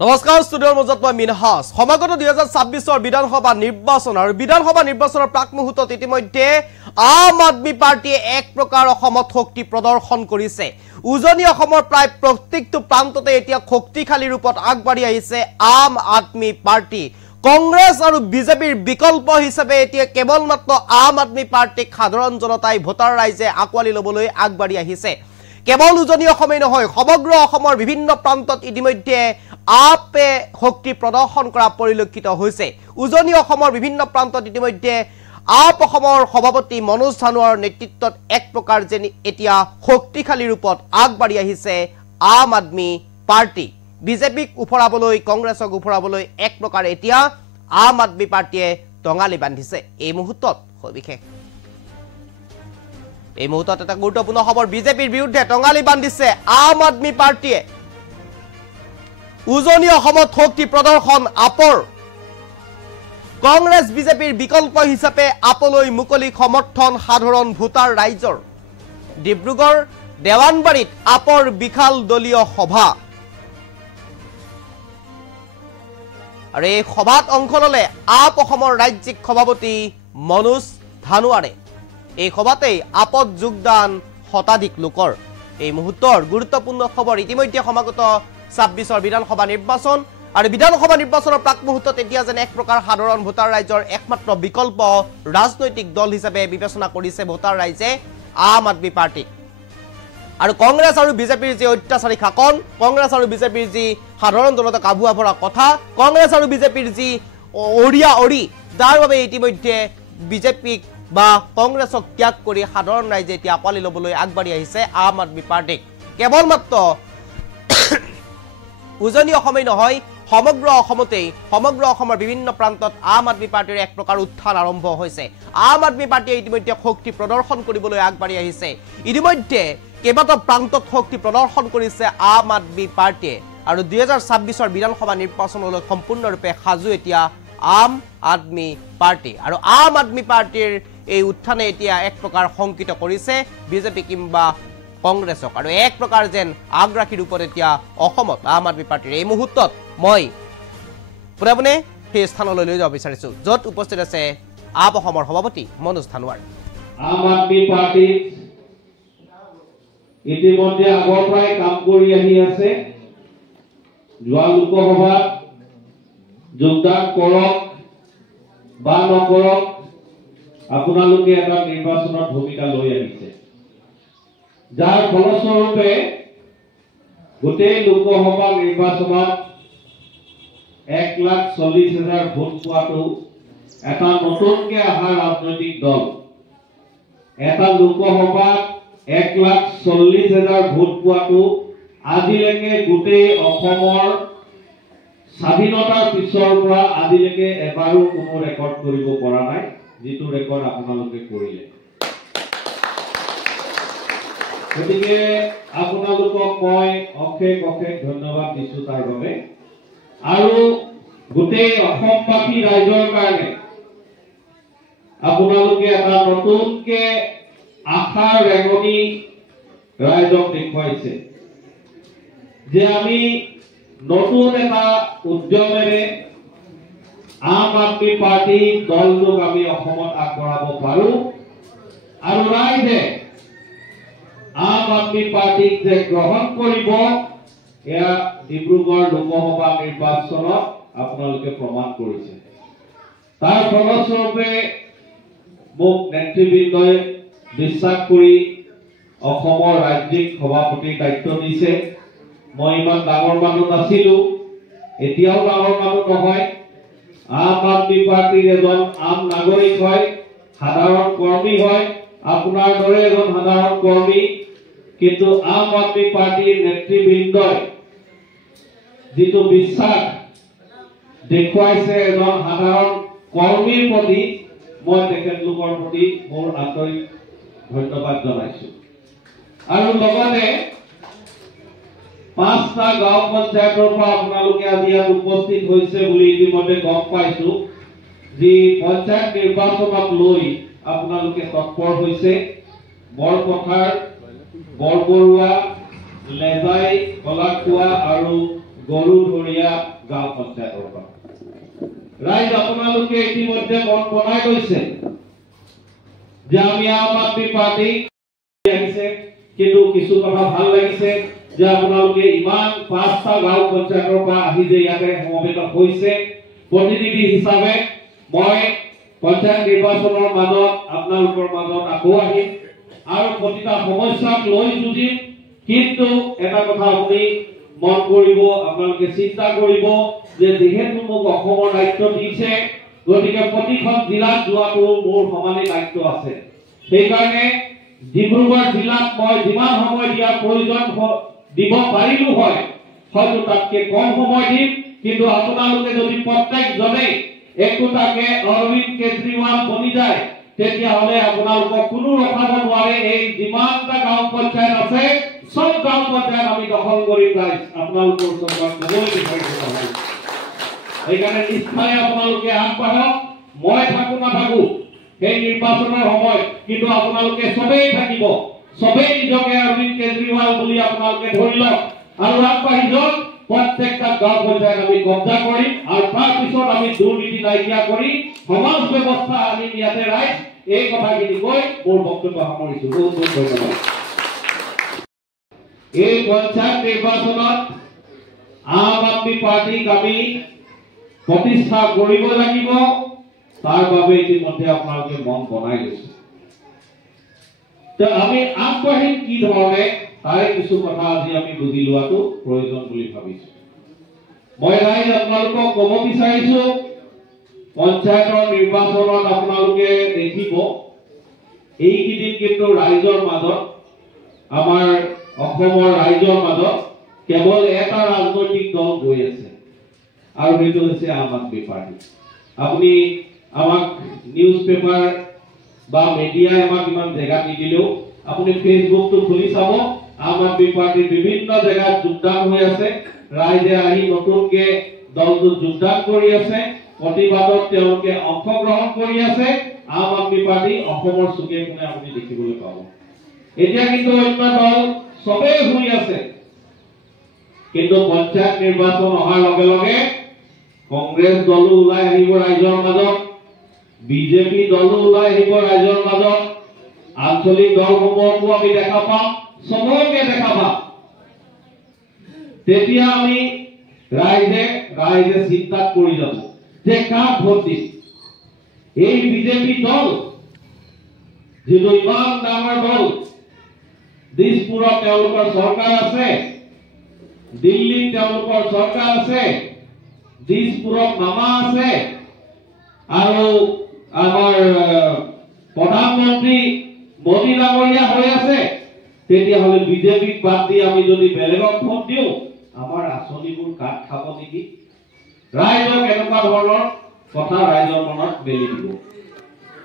নমস্কাৰ ষ্টুডিঅ'ৰ মাজত মই মিনহাস সমাগত 2026 বিধানসভা নিৰ্বাচন আৰু বিধানসভা নিৰ্বাচনৰ প্ৰাক মুহূৰ্তত ইতিমধ্যে আম আদমি পাৰ্টিয়ে এক প্ৰকাৰ অসমত শক্তি প্ৰদৰ্শন কৰিছে উজনি অসমৰ প্ৰায় প্ৰত্যেকটো প্ৰান্ততে এতিয়া শক্তিশালী ৰূপত আগবাঢ়ি আহিছে আম আদমি পাৰ্টি কংগ্ৰেছ আৰু বিজেপিৰ বিকল্প হিচাপে এতিয়া কেৱল মাত্ৰ আম আদমি পাৰ্টিক সাধাৰণ জনতাই ভোটাৰ ৰাইজে আকোৱালি ল'বলৈ আগবাঢ়ি আহিছে কেৱল উজনি অসমেই নহয় সমগ্ৰ অসমৰ বিভিন্ন প্ৰান্তত ইতিমধ্যে আপে শক্তি প্ৰদৰ্শন কৰা পৰিলক্ষিত হৈছে উজনি অসমৰ বিভিন্ন প্ৰান্তত ইতিমধ্যে আপ অসমৰ সভাপতি মনোজ ধানোৱাৰ নেতৃত্বত এক প্ৰকাৰ যেন এতিয়া শক্তিশালী ৰূপত আগবাঢ়ি আহিছে আম আদমি পাৰ্টি বিজেপিক উফৰাবলৈ কংগ্ৰেছক উফৰাবলৈ এক প্ৰকাৰ এতিয়া আম আদমি পাৰ্টিয়ে টঙালি বান্ধিছে এই মুহূৰ্তত বিশেষ এই মুহূৰ্তত এটা গুৰুত্বপূৰ্ণ খবৰ বিজেপিৰ বিৰুদ্ধে টঙালি বান্ধিছে আম আদমি পাৰ্টিয়ে উজনি অসমত শক্তি প্ৰদৰ্শন আপৰ কংগ্ৰেছ বিজেপিৰ বিকল্প হিচাপে আপলৈ মুকলি সমৰ্থন সাধাৰণ ভোটাৰ ৰাইজৰ ডিব্ৰুগড় দেৱানবাৰীত আপৰ বিশাল দলীয় সভা আৰু এই সভাত অংশ ললে আপ অসমৰ ৰাজ্যিক সভাপতি মনোজ ধানোৱাৰে এই সভাতেই আপত যোগদান শতাধিক লোকৰ এই মুহূৰ্তৰ গুৰুত্বপূৰ্ণ খবৰ ইতিমধ্যে সমাগত 26 বিধানসভা নিৰ্বাচন আৰু বিধানসভা নিৰ্বাচনৰ প্ৰাক মুহূৰ্তত এতিয়া যেন এক প্ৰকাৰ সাধাৰণ ভোটাৰ ৰাইজৰ একমাত্ৰ বিকল্প ৰাজনৈতিক দল হিচাপে বিবেচনা কৰিছে ভোটাৰ ৰাইজে আম আদমি পাৰ্টি আৰু কংগ্ৰেছ আৰু বিজেপিৰ যি অত্যাচাৰী শাসন কংগ্ৰেছ আৰু বিজেপিৰ যি সাধাৰণ জনতাক আবুৱা ভৰা কথা কংগ্ৰেছ আৰু বিজেপিৰ যি অৰিয়া অৰি তাৰ বাবে ইতিমধ্যে বিজেপিক বা কংগ্ৰেছক ত্যাগ কৰি সাধাৰণ ৰাইজে এতিয়া আঁকোৱালি ল'বলৈ আগবাঢ়ি আহিছে আম আদমি পাৰ্টিক কেৱল মাত্ৰ উজনি অসমেই নহয় সমগ্ৰ অসমতেই সমগ্ৰ অসমৰ বিভিন্ন প্ৰান্তত আম আদমি পাৰ্টিৰ এক প্ৰকাৰ উত্থান আৰম্ভ হৈছে আম আদমি পাৰ্টিয়ে ইতিমধ্যে শক্তি প্ৰদৰ্শন কৰিবলৈ আগবাঢ়ি আহিছে ইতিমধ্যে কেইবাটাও প্ৰান্তত শক্তি প্ৰদৰ্শন কৰিছে আম আদমি পাৰ্টিয়ে আৰু 2026 বিধানসভা নিৰ্বাচনলৈ সম্পূৰ্ণৰূপে সাজু এতিয়া আম আদমি পাৰ্টি আৰু আম আদমি পাৰ্টিৰ এই উত্থানে এতিয়া এক প্ৰকাৰ শংকিত কৰিছে বিজেপি কিংবা কংগ্ৰেছক আৰু এক প্ৰকাৰ যেন আগ্ৰাসী ৰূপত এতিয়া অসমত আম আদমি পাৰ্টিৰ এই মুহূৰ্তত মই পুৰাপুনে সেই স্থানলৈ লৈ যাব বিচাৰিছো য'ত উপস্থিত আছে আপ অসমৰ সভাপতি মনোজ ধানোৱাৰ আম আদমি পাৰ্টি ইতিমধ্যে আগৰ পৰাই কাম কৰি আহি আছে যোৱা লোকসভাত যোগদান কৰক বা নকৰক আপোনালোকে এটা নিৰ্বাচনত ভূমিকা লৈ আহিছে যাৰ ফলস্বৰূপে গোটেই লোকসভা নিৰ্বাচনত 1,40,000 ভোট পোৱাটো এটা নতুনকে অহা ৰাজনৈতিক দল এটা লোকসভাত 1,40,000 ভোট পোৱাটো আজিলৈকে গোটেই অসমৰ স্বাধীনতাৰ পিছৰ পৰা আজিলৈকে এবাৰো কোনো ৰেকৰ্ড কৰিব পৰা নাই যিটো ৰেকৰ্ড আপোনালোকে কৰিলে গতিকে আপোনালোকক মই অশেষ অশেষ ধন্যবাদ দিছোঁ তাৰ বাবে আৰু গোটেই অসমবাসী ৰাইজৰ কাৰণে আপোনালোকে এটা নতুনকে আশাৰ ৰেঙনি ৰাইজক দেখুৱাইছে যে আমি নতুন এটা উদ্যমেৰে আম আদমি পাৰ্টি দলটোক আমি অসমত আগবঢ়াব পাৰোঁ আৰু ৰাইজে আম আদমি পাৰ্টিক যে গ্ৰহণ কৰিব এয়া ডিব্ৰুগড় লোকসভা নিৰ্বাচনত আপোনালোকে প্ৰমাণ কৰিছে তাৰ ফলস্বৰূপে মোক নেতৃবৃন্দই বিশ্বাস কৰি অসমৰ ৰাজ্যিক সভাপতিৰ দায়িত্ব দিছে মই ইমান ডাঙৰ মানুহ নাছিলো এতিয়াও ডাঙৰ মানুহ নহয় আম আদমি পাৰ্টিৰ এজন আম নাগৰিক হয় সাধাৰণ কৰ্মী হয় আপোনাৰ দৰে এজন সাধাৰণ কৰ্মী কিন্তু আম আদমি পাৰ্টিৰ নেতৃবৃন্দই যিটো বিশ্বাস দেখুৱাইছে এজন সাধাৰণ কৰ্মীৰ প্ৰতি মই তেখেতলোকৰ প্ৰতি মোৰ আন্তৰিক ধন্যবাদ জনাইছো আৰু লগতে 5টা গাঁও পঞ্চায়তৰ পৰা আপোনালোকে আজি ইয়াত উপস্থিত হৈছে বুলি ইতিমধ্যে গম পাইছো যি পঞ্চায়ত নিৰ্বাচনক লৈ আপোনালোকে তৎপৰ হৈছে বৰপথাৰ বৰবৰুৱা লেজাই কলাকুৱা আৰু গৰুধৰীয়া গাঁও পঞ্চায়তৰ পৰা। ৰাইজ আপোনালোকে ইতিমধ্যে মন বনাই গৈছে যে আমি আম আদমি পাৰ্টি আহিছে, কিন্তু কিছু কথা ভাল লাগিছে যে আপোনালোকে ইমান 5টা গাঁও পঞ্চায়তৰ পৰা আহি যে ইয়াতে সমবেত হৈছে। প্ৰতিনিধি হিচাপে মই পঞ্চায়ত নিৰ্বাচনৰ মাজত আপোনালোকৰ মাজত আকৌ আহিম আৰু প্ৰতিটা সমস্যাক লৈ যুঁজিম। কিন্তু এটা কথা আপুনি মন কৰিব, আপোনালোকে চিন্তা কৰিব যে যিহেতু মোক অসমৰ দায়িত্ব দিছে, গতিকে প্ৰতিখন জিলাত যোৱাটো মোৰ সমানে দায়িত্ব আছে। সেইকাৰণে ডিব্ৰুগড় জিলাত মই যিমান সময় দিয়াৰ প্ৰয়োজন দিব পাৰিলো হয়, হয়তো তাতকে কম সময় দিম। কিন্তু আপোনালোকে যদি প্ৰত্যেকজনে একোটাকে অৰবিন্দ কেজৰিৱাল বনি যায়, তেতিয়াহ'লে আপোনালোকক কোনো ৰখাব নোৱাৰে। এই যিমানটা গাঁও পঞ্চায়ত আছে, সব গাঁও পঞ্চায়ত আমি দখল কৰিম। ৰাইজ আপোনালোকৰ ওচৰত ক'বলৈ বিচাৰিছো, সেইকাৰণে নিশ্চয় আপোনালোকে আগবাঢ়ক। মই থাকো নাথাকো সেই নিৰ্বাচনৰ সময়, কিন্তু আপোনালোকে সবেই থাকিব, সবেই নিজকে অৰবিন্দ কেজৰিৱাল বুলি আপোনালোকে ধৰি লওক আৰু আগবাঢ়ি যাওক। প্ৰত্যেকটা গাঁও পঞ্চায়ত আমি কব্জা কৰিম আৰু তাৰপিছত আমি দুৰ্নীতি নাইকিয়া কৰি সমাজ ব্যৱস্থা আনিম ইয়াতে। ৰাইজ এই কথাখিনি কৈ মোৰ বক্তব্য সামৰিছো। বহুত বহুত ধন্যবাদ। এই পঞ্চায়ত নিৰ্বাচনত আম আদমি পাৰ্টিক আমি প্ৰতিষ্ঠা কৰিব লাগিব। তাৰ বাবে ইতিমধ্যে আপোনালোকে মন বনাই গৈছে। আমি আগবাঢ়িম কি ধৰণে, তাৰে কিছু কথা আজি আমি বুজি লোৱাটো প্ৰয়োজন বুলি ভাবিছো। মই ৰাইজ আপোনালোকক ক'ব বিচাৰিছো, পঞ্চায়তৰ নিৰ্বাচনত আপোনালোকে দেখিব এইকেইদিন কিন্তু ৰাইজৰ মাজত, আমাৰ অসমৰ ৰাইজৰ মাজত কেৱল এটা ৰাজনৈতিক দল গৈ আছে আৰু সেইটো হৈছে আম আদমি পাৰ্টি। আপুনি আমাক নিউজ পেপাৰ বা মিডিয়াই আমাক ইমান জেগা নিদিলেও আপুনি ফেচবুকটো খুলি চাব, আম আদমি পাৰ্টিৰ বিভিন্ন জেগাত যোগদান হৈ আছে। ৰাইজে আহি নতুনকে দলটোত যোগদান কৰি আছে, প্ৰতিবাদত তেওঁলোকে অংশগ্ৰহণ কৰি আছে। আম আদমি পাৰ্টি অসমৰ চুকে কোণে আপুনি দেখিবলৈ পাব। এতিয়া কিন্তু অন্য দল সবেই শুই আছে, কিন্তু পঞ্চায়ত নিৰ্বাচন অহাৰ লগে লগে কংগ্ৰেছ দলো ওলাই আহিব ৰাইজৰ মাজত, বিজেপি দলো ওলাই আহিব ৰাইজৰ মাজত, আঞ্চলিক দলসমূহকো আমি দেখা পাম, সবকে দেখা পাম। তেতিয়া আমি ৰাইজে চিন্তাত পৰি যাব যে কাক ভোট দিম। এই বিজেপি দল যিটো ইমান ডাঙৰ দল, দিছপুৰত তেওঁলোকৰ চৰকাৰ আছে, দিল্লীত তেওঁলোকৰ চৰকাৰ আছে, দিছপুৰত মামা আছে আৰু আমাৰ প্ৰধানমন্ত্ৰী মোদী ডাঙৰীয়া হৈ আছে। তেতিয়াহ'লে বিজেপিক বাদ দি আমি যদি বেলেগক ভোট দিওঁ, আমাৰ আঁচনিবোৰ কাট খাব নেকি? ৰাইজক এনেকুৱা ধৰণৰ কথা ৰাইজৰ মনত মেলি দিব।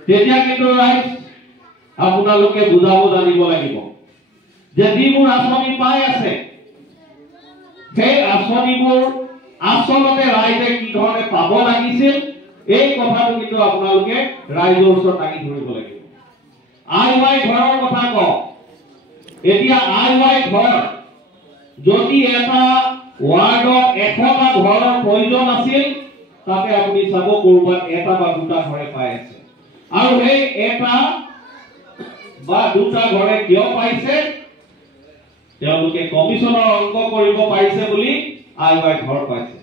তেতিয়া কিন্তু ৰাইজ আপোনালোকে বুজাব জানিব লাগিব যে যিবোৰ আঁচনি পাই আছে, সেই আঁচনিবোৰ আচলতে ৰাইজে কি ধৰণে পাব লাগিছিল, এই কথাটো কিন্তু আপোনালোকে ৰাইজৰ ওচৰত দাঙি ধৰিব লাগিব। আই ঘৰৰ কথা কওঁ। এতিয়া আই ঘৰ যদি এটা ৱাৰ্ডত 100টা ঘৰৰ প্ৰয়োজন আছিল, তাতে আপুনি চাব কৰবাত এটা বা দুটা ঘৰে পাই আছে। আৰু সেই এটা বা দুটা ঘৰে কিয় পাইছে? তেওঁলোকে কমিশনৰ অংক কৰিব পাৰিছে বুলি আই ঘৰ পাইছে।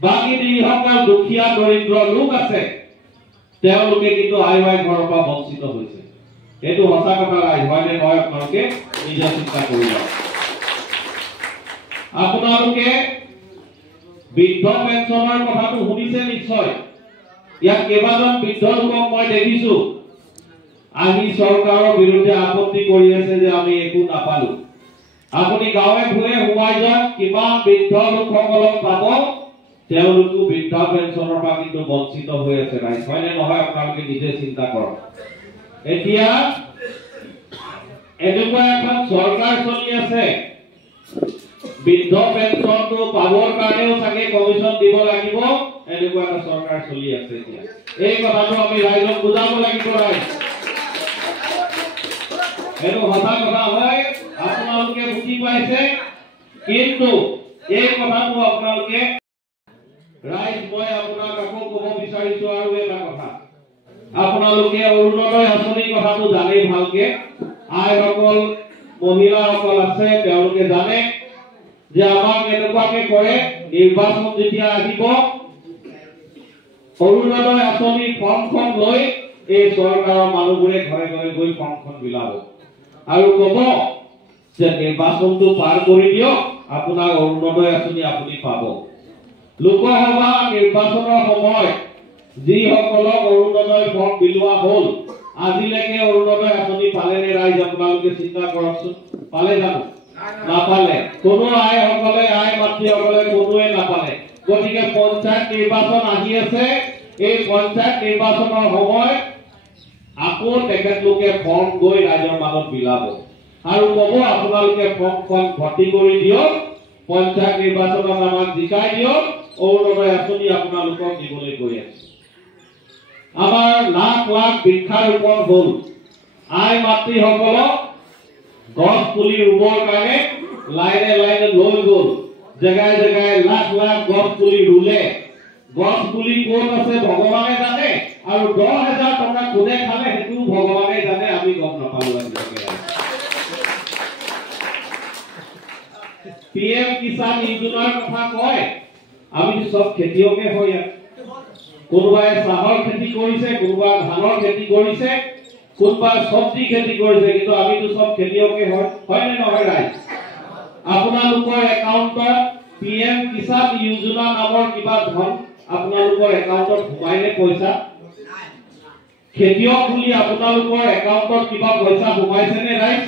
বাকী যিসকল দুখীয়া দৰিদ্ৰ লোক আছে, তেওঁলোকে কিন্তু আই ঘৰৰ পৰা বঞ্চিত হৈছে। এইটো সঁচা কথা ৰাইজ, হয়নে নহয় আপোনালোকে নিজে চিন্তা কৰিব। আপোনালোকে বৃদ্ধ পেঞ্চনৰ কথাটো শুনিছে নিশ্চয়। ইয়াত কেইবাজন বৃদ্ধ লোকক মই দেখিছো আহি চৰকাৰৰ বিৰুদ্ধে আপত্তি কৰি আছে যে আমি একো নাপালো। আপুনি গাঁৱে ভূঞে সোমাই যাওক, কিমান বৃদ্ধ লোকসকলক পাব, তেওঁলোকো বৃদ্ধ পেঞ্চনৰ পৰা কিন্তু বঞ্চিত হৈ আছে ৰাইজ, হয়নে নহয় আপোনালোকে নিজে চিন্তা কৰক। এতিয়া এনেকুৱা এখন চৰকাৰ চলি আছে, বৃদ্ধ পেঞ্চনটো পাবৰ কাৰণেও চাগে কমিশন দিব লাগিব, এনেকুৱা এটা চৰকাৰ চলি আছে। এতিয়া এই কথাটো আমি ৰাইজক বুজাব লাগিব। ৰাইজ এইটো সঁচা কথা হয়, আপোনালোকে বুজি পাইছে। কিন্তু এই কথাটো আপোনালোকে ৰাইজ মই আপোনাক আকৌ ক'ব বিচাৰিছো আৰু এটা কথা আপোনালোকে অৰুণোদয় আঁচনিৰ কথাটো জানে ভালকে আইসকল মহিলাসকল আছে তেওঁলোকে জানে যে আমাক এনেকুৱাকে কৰে নিৰ্বাচন যেতিয়া আহিব অৰুণোদয় আঁচনিৰ ফৰ্মখন লৈ এই চৰকাৰৰ মানুহবোৰে ঘৰে ঘৰে গৈ ফৰ্মখন বিলাব আৰু ক'ব যে নিৰ্বাচনটো পাৰ কৰি দিয়ক আপোনাৰ অৰুণোদয় আঁচনি আপুনি পাব লোকসভা নিৰ্বাচনৰ সময়ত যিসকলক অৰুণোদয় ফৰ্ম বিলোৱা হ'ল আজিলৈকে অৰুণোদয় আঁচনি পালেনে ৰাইজ আপোনালোকে চিন্তা কৰকচোন পালে জানো নাপালে কোনো আইসকলে আই মাতৃসকলে কোনোৱে নাপালে গতিকে পঞ্চায়ত নিৰ্বাচন আহি আছে এই পঞ্চায়ত নিৰ্বাচনৰ সময়ত আকৌ তেখেতলোকে ফৰ্ম গৈ ৰাইজৰ মাজত বিলাব আৰু ক'ব আপোনালোকে ফৰ্মখন ভৰ্তি কৰি দিয়ক পঞ্চায়ত নিৰ্বাচনত আমাক জিকাই দিয়ক অৰুণোদয় আঁচনি আপোনালোকক দিবলৈ গৈ আছে আমাৰ লাখ লাখ বৃক্ষাৰোপণ হ'ল আই মাতৃসকলক গছ পুলি ৰুবৰ কাৰণে লাইনে লাইনে লৈ গ'ল জেগাই জেগাই লাখ লাখ গছ পুলি ৰুলে গছ পুলি ক'ত আছে ভগৱানে জানে আৰু 10,000 টকা কোনে খালে সেইটো ভগৱানে জানে আমি গম নাপালো PM কিষাণ যোজনাৰ কথা কয় আমি সব খেতিয়কে হৈ কোনোবাই চাহৰ খেতি কৰিছে কোনোবাই ধানৰ খেতি কৰিছে কোনোবাই সবজি খেতি কৰিছে কিন্তু আমিতো সব খেতিয়কে হয় নে নহয় ৰাইজ আপোনালোকৰ একাউণ্টত PM কিষাণ যোজনা নামৰ কিবা ধন আপোনালোকৰ একাউণ্টত সোমাইনে পইচা খেতিয়ক বুলি আপোনালোকৰ একাউণ্টত কিবা পইচা সোমাইছে নে ৰাইজ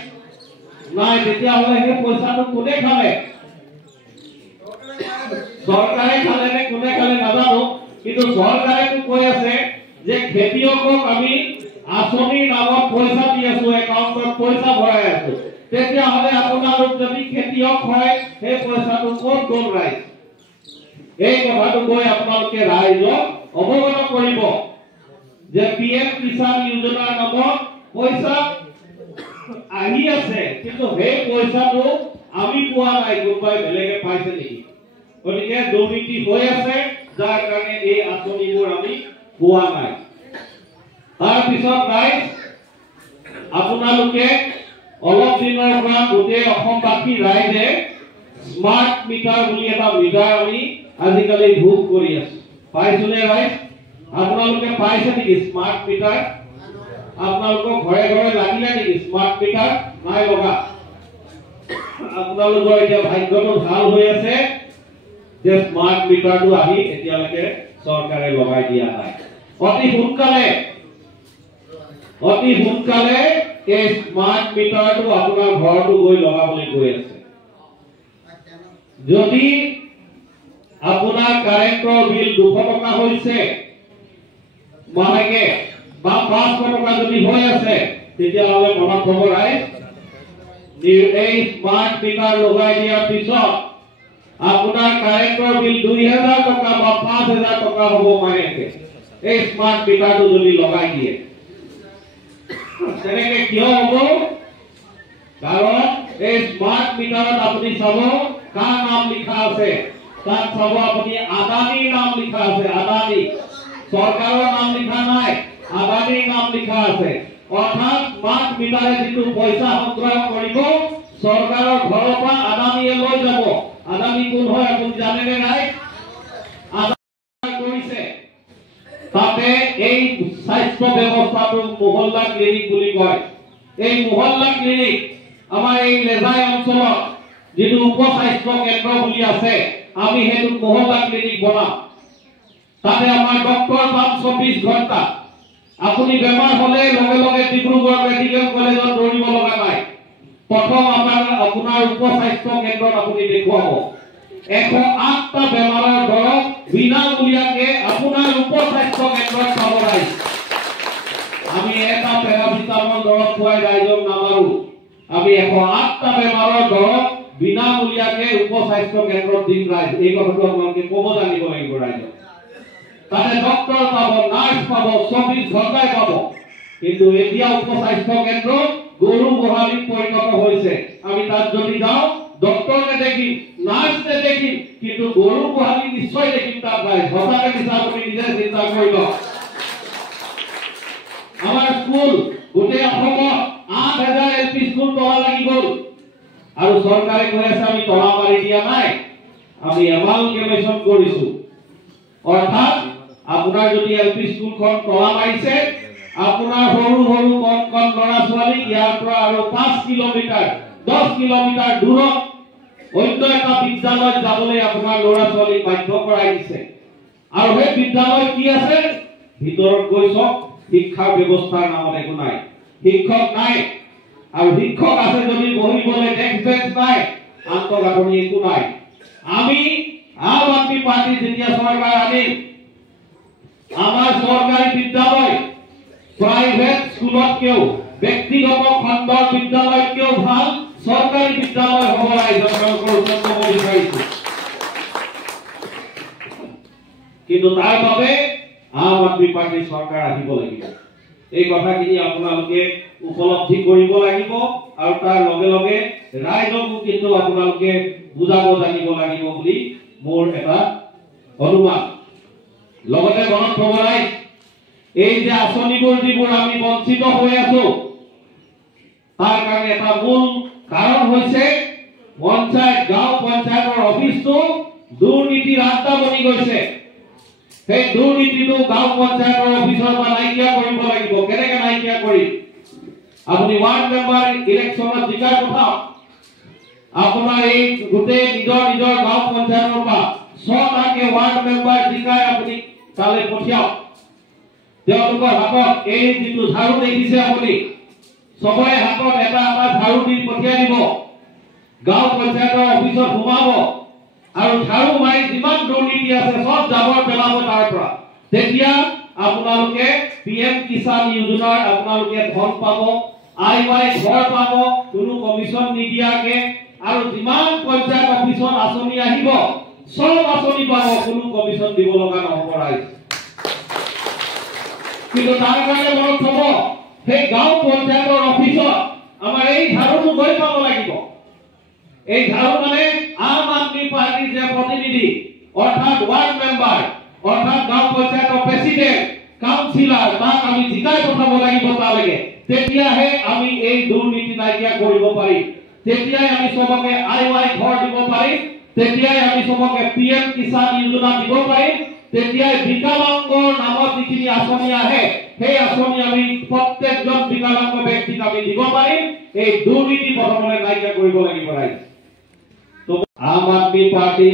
নাই তেতিয়াহ'লে সেই পইচাটো কোনে খালে চৰকাৰে খালে নে কোনে খালে নাজানো কিন্তু চৰকাৰেতো কৈ আছে যে খেতিয়কক আমি আঁচনিৰ নামত পইচা দি আছো একাউণ্টত পইচা ভৰাই আছো তেতিয়াহ'লে আপোনালোক যদি খেতিয়ক হয় সেই পইচাটো ক'ত গ'ল ৰাইজ এই কথাটো কৈ আপোনালোকে ৰাইজক অৱগত কৰিব যে PM কিষাণ যোজনাৰ নামত পইচা আহি আছে কিন্তু সেই পইচাটো আমি পোৱা নাই কোনোবাই বেলেগে পাইছে নেকি গতিকে দুৰ্নীতি হৈ আছে যাৰ কাৰণে এই আঁচনিবোৰ আমি পোৱা নাই তাৰপিছত ৰাইজ আপোনালোকে অলপ দিনৰ পৰা গোটেই অসমবাসী ৰাইজে স্মাৰ্ট মিটাৰ বুলি এটা মিটাৰ আমি আজিকালি ভোগ কৰি আছো পাইছোনে ৰাইজ আপোনালোকে পাইছে নেকি স্মাৰ্ট মিটাৰ আপোনালোকৰ ঘৰে ঘৰে লাগিলে নেকি স্মাৰ্ট মিটাৰ নাই লগা আপোনালোকৰ এতিয়া ভাগ্যটো ভাল হৈ আছে যে স্মাৰ্ট মিটাৰটো আহি এতিয়ালৈকে চৰকাৰে লগাই দিয়া নাই অতি সোনকালে এই স্মাৰ্ট মিটাৰটো আপোনাৰ ঘৰটো গৈ লগাবলৈ গৈ আছে যদি আপোনাৰ কাৰেণ্টৰ বিল 200 টকা হৈছে মাহেকে বা 500 টকা যদি হৈ আছে তেতিয়াহ'লে মনত থব ৰাইজ এই স্মাৰ্ট মিটাৰ লগাই দিয়াৰ পিছত আপোনাৰ কাৰেণ্টৰ বিল 2000 টকা বা 5000 টকা হ'ব মাহেকে এই স্মাৰ্ট মিটাৰটো যদি লগাই দিয়ে তেনেকে কিয় হ'ব কাৰণ এই স্মাৰ্ট মিটাৰত আপুনি চাব কাৰ নাম লিখা আছে তাত চাব আপুনি আদানীৰ নাম লিখা আছে আদানী চৰকাৰৰ নাম লিখা নাই আদানীৰ নাম লিখা আছে অৰ্থাৎ স্মাৰ্ট মিটাৰে যিটো পইচা সংগ্ৰহ কৰিব চৰকাৰৰ ঘৰৰ পৰা আদানীয়ে লৈ যাব আদানী কোন হয় আপুনি জানেনে নাই আদানী কৰিছে তাতে এই স্বাস্থ্য ব্যৱস্থাটো মহল্লা ক্লিনিক বুলি কয় এই মহল্লা ক্লিনিক আমাৰ এই লেজাই অঞ্চলত যেটো উপস্বাস্থ্য কেন্দ্ৰ বুলি আছে আমি হেতু মহল্লা ক্লিনিক বনাম তাতে আমাৰ ডক্টৰ পাম 24 ঘণ্টা আপুনি বেমাৰ হলে লগে লগে ডিব্ৰুগড় মেডিকেল কলেজত দৌৰিব লগা নাই প্ৰথম আপোনাৰ উপস্বাস্থ্য কেন্দ্ৰত আপুনি দেখুৱাব 108টা বেমাৰৰ দৰৱ বিনামূলীয়াকে আপোনাৰ উপস্বাস্থ্য কেন্দ্ৰত পাব ৰাইজ আমি এটা পেৰাচিটামল দৰৱ খুৱাই ৰাইজক নামাৰো আমি 108টা বেমাৰৰ দৰৱ বিনামূলীয়াকে উপস্বাস্থ্য কেন্দ্ৰত দিম ৰাইজ এই কথাটো আপোনালোকে ক'ব জানিব লাগিব ৰাইজক তাতে ডক্টৰ পাব নাৰ্ছ পাব 24 ঘণ্টাই পাব কিন্তু এতিয়া উপস্বাস্থ্য কেন্দ্ৰ গৰু গোহালিত পৰিণত হৈছে আমি তাত যদি যাওঁ ডক্টৰ নেদেখিম, নাৰ্ছ নেদেখিম, কিন্তু গৰু গোহালি নিশ্চয় দেখিম তাত পাই। সঁচাকে মিছা আপুনি নিজে চিন্তা কৰি লওক। আমাৰ স্কুল গোটেই অসমত 8,000 LP স্কুল তলা লাগি গ'ল আৰু চৰকাৰে কৈ আছে আমি তলা মাৰি দিয়া নাই, আমি এমালগেমেশ্যন কৰিছো। অৰ্থাৎ আপোনাৰ যদি LP স্কুলখন তলা মাৰিছে, আপোনাৰ সৰু সৰু কণ কণ ল'ৰা ছোৱালী ইয়াৰ পৰা আৰু 5 কিলোমিটাৰ 10 কিলোমিটাৰ দূৰত অন্য এটা বিদ্যালয়ত যাবলৈ আপোনাৰ ল'ৰা ছোৱালী বাধ্য কৰাই দিছে। আৰু সেই বিদ্যালয় কি আছে? ভিতৰত গৈ চাওক, শিক্ষাৰ ব্যৱস্থাৰ নামত একো নাই, শিক্ষক নাই। আৰু শিক্ষক আছে যদি বহিবলৈ ডেস্ক বেঞ্চ নাই, আন্তঃগাঁথনি একো নাই। আমি আম আদমি পাৰ্টি যেতিয়া চৰকাৰ আনিম, আমাৰ চৰকাৰী বিদ্যালয় প্ৰাইভেট স্কুলতকেও, ব্যক্তিগত খণ্ডৰ বিদ্যালয়তকেও ভাল চৰকাৰী বিদ্যালয় হ'ব লাগে। কিন্তু তাৰ বাবে আম আদমি পাৰ্টিৰ চৰকাৰ আহিব লাগিব। এই কথাখিনি আপোনালোকে উপলব্ধি কৰিব লাগিব আৰু তাৰ লগে লগে ৰাইজকো কিন্তু আপোনালোকে বুজাব জানিব লাগিব বুলি মোৰ এটা অনুমান। লগতে মনত থব লাগে, এই যে আঁচনিবোৰ যিবোৰ আমি বঞ্চিত হৈ আছো, তাৰ কাৰণে এটা মূল কাৰণ হৈছে পঞ্চায়ত, গাঁও পঞ্চায়তৰ অফিচটো দুৰ্নীতিৰ আড্ডা বনি গৈছে। সেই দুৰ্নীতিটো গাঁও পঞ্চায়তৰ অফিচৰ পৰা নাইকিয়া কৰিব লাগিব। কেনেকে নাইকিয়া কৰিম? আপুনি ৱাৰ্ড মেম্বাৰ ইলেকশ্যনত জিকাৰ কথা, আপোনাৰ এই গোটেই নিজৰ নিজৰ গাঁও পঞ্চায়তৰ পৰা 6টাকে ৱাৰ্ড মেম্বাৰ জিকাই আপুনি তালৈ পঠিয়াওক। তেওঁলোকৰ হাতত এই যিটো ঝাৰু দেখিছে আপুনি, সবৰে হাতত এটা এটা ঝাৰু দি পঠিয়াই দিব। গাঁও পঞ্চায়তৰ অফিচত সোমাব আৰু ঝাৰু মাৰি যিমান দুৰ্নীতি আছে সব জাবৰ পেলাব তাৰ পৰা। তেতিয়া আপোনালোকে PM কিষাণ যোজনাৰ আপোনালোকে ধন পাব, IY ঘৰ পাব, কোনো কমিশন নিদিয়াকে, আৰু যিমান পঞ্চায়ত অফিচত আঁচনি আহিব সব আঁচনি পাব, কোনো কমিশন দিব লগা নহব ৰাইজ। কিন্তু তাৰ কাৰণে মনত থব, সেই গাঁও পঞ্চায়তৰ অফিচত আমাৰ এই ঝাৰুটো গৈ পাব লাগিব। এই ঝাৰু মানে আম আদমি পাৰ্টিৰ যে প্ৰতিনিধি, অৰ্থাৎ ৱাৰ্ড মেম্বাৰ, অৰ্থাৎ গাঁও পঞ্চায়তৰ প্ৰেচিডেণ্ট, কাউন্সিলৰ, তাক আমি জিকাই পঠাব লাগিব তালৈকে। তেতিয়াহে আমি এই দুৰ্নীতি নাইকিয়া কৰিব পাৰিম। তেতিয়াই আমি সবকে IY ঘৰ দিব পাৰিম। তেতিয়াই আমি সবকে PM কিষাণ যোজনা দিব পাৰিম। তেতিয়াই বিকলাংগৰ নামত যিখিনি আঁচনি আহে, সেই আঁচনি আমি প্ৰত্যেকজন বিকলাংগ ব্যক্তিক আমি দিব পাৰিম। এই দুৰ্নীতি প্ৰথমে নাইকিয়া কৰিব লাগিব ৰাইজ। আম আদমি পাৰ্টি